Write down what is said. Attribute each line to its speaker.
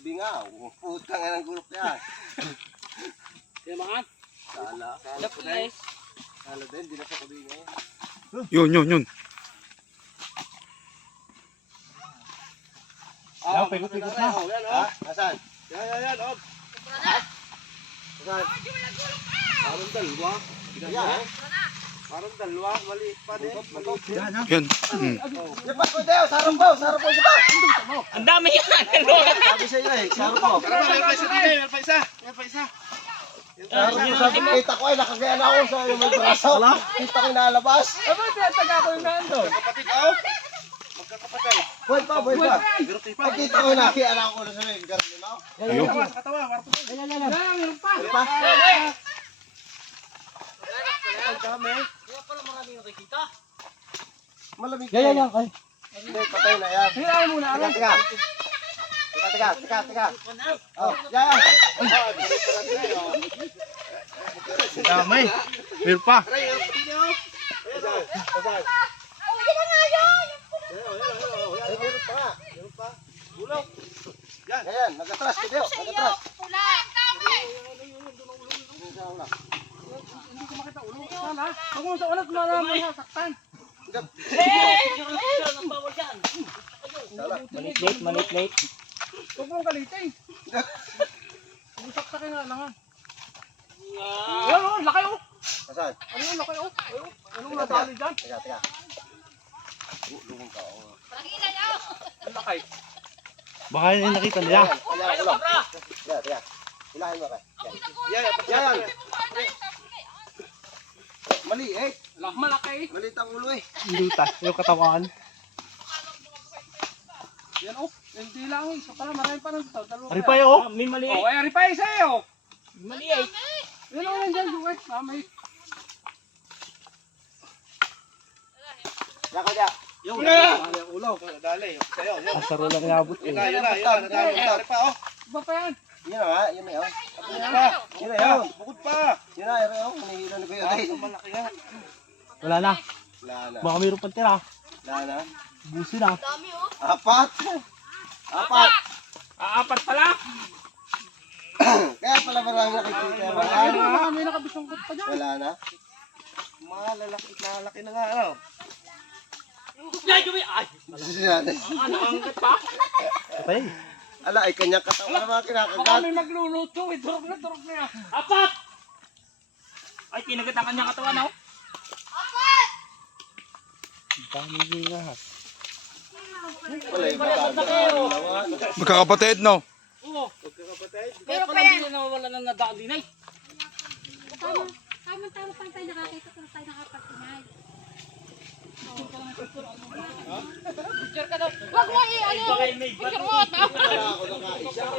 Speaker 1: Bingaw. Putang ina ng gulok yan.
Speaker 2: Yan mga.
Speaker 1: Sala. Sala
Speaker 2: Lap
Speaker 1: ko din.
Speaker 2: guys.
Speaker 1: Sala din. Di na sa kabingay.
Speaker 3: Yun, yun, yun.
Speaker 1: Ah, pikot-pikot na. Ha? Nasaan? Yan, yan, yan. Oh. Nasaan? Parang dalawa. Yan. Parang dalawa. Maliit pa din.
Speaker 3: Yun. Mm.
Speaker 1: Ko, Deo. Sarap po. Sarap po. Isa pa.
Speaker 2: Ang dami yan.
Speaker 1: Sabi sa iyo eh. Sarap po.
Speaker 4: Meron pa isa din eh. Meron pa isa. Meron pa isa.
Speaker 1: Sarap po. Sabi kita ko ay nakagaya na ako sa iyo may braso. Kita ko inalabas.
Speaker 2: Aba, tinataga ko yung nando.
Speaker 4: Kapatid oh. Magkakapatid.
Speaker 1: Buhay pa. Pagkita ko na kaya ako ulo sa iyo.
Speaker 3: Ayun.
Speaker 4: Katawa, katawa.
Speaker 2: Meron pa.
Speaker 1: Buhay pa.
Speaker 2: Ang dami. Marami nakikita.
Speaker 1: Malamig.
Speaker 2: Yan, yan, yan.
Speaker 1: Hindi, patay na yan.
Speaker 2: Hayaan mo na.
Speaker 1: Teka, teka. Teka, teka, teka, teka. Oh, yan.
Speaker 4: Damay. Meron pa.
Speaker 1: Ay, meron pa. Meron pa. Bulok. Yan, yan. Nag-atras ka, Deo. Nag-atras. Yung sa ulo.
Speaker 2: Hindi ko makita ulo. Sana. Ako sa ulat, marami saktan.
Speaker 1: Sala.
Speaker 2: Manipulate, manipulate. Huwag mong galitin. Saksakin na lang. Ayun, oh, laki oh.
Speaker 1: Nasaan?
Speaker 2: Ano yung laki oh? Ayun, Anong nadali dyan?
Speaker 1: Teka, teka. Oh, lumong ka. oh.
Speaker 2: Ang laki.
Speaker 4: Baka yung nakita nila.
Speaker 1: Yan, ang ulo. Teka, teka. Hilahin mo ka. Yan. Yan. Mali eh.
Speaker 2: Lah, malaki.
Speaker 1: Maliit ang ulo eh.
Speaker 4: Luta. Yung katawan.
Speaker 2: Yan oh. Hindi lang oh. Isa pala, marami pa nang ito. Dalawa
Speaker 4: Ari pa yun.
Speaker 2: May mali. Oh, ay, ari pa isa eh oh. Mali eh. Yan oh, yan dyan. Duwe. Ah, may.
Speaker 1: Yan ka, Deo.
Speaker 4: Yung yung ulo. Dali. Sa'yo. Yun.
Speaker 3: Asaro lang nabot
Speaker 4: Yun na, yun na. Yun na. Nadami. Ari pa oh.
Speaker 2: Iba pa yan.
Speaker 1: Yun na nga. Yun na yun.
Speaker 4: Yun
Speaker 1: na yun.
Speaker 4: Bukod pa.
Speaker 1: Yun na, na yun. Hinihila na ko yun. Ay,
Speaker 4: malaki nga.
Speaker 3: Wala na.
Speaker 1: Wala na.
Speaker 3: Baka mayroon pang tira.
Speaker 1: Wala na.
Speaker 3: Busi na.
Speaker 1: Apat. Apat.
Speaker 2: Ah, apat pala.
Speaker 1: Kaya pala marami nakikita. Wala
Speaker 2: Ano
Speaker 1: na.
Speaker 2: may nakabisungkot pa dyan.
Speaker 1: Wala na.
Speaker 4: Mga lalaki na laki na nga ano.
Speaker 2: Ay, Duwe. Ay, ano ang pa?
Speaker 4: Patay.
Speaker 1: Ala, ay kanyang katawan na mga
Speaker 2: Baka
Speaker 1: kinakagat.
Speaker 2: may magluluto. Durog na, durog na yan. Apat! Ay, kinagat ang kanyang katawan oh.
Speaker 1: Wala yung magagawa.
Speaker 3: Magkakapatid, no?
Speaker 2: Oo.
Speaker 4: Magkakapatid.
Speaker 2: Pero pala hindi na nawawala ng nadaan din ay.
Speaker 5: Tama, tama-tama pa tayo nakakita kung tayo nakapagpinay.
Speaker 2: Picture ka daw.
Speaker 5: Wag mo i-ano. Picture mo.
Speaker 1: Wala.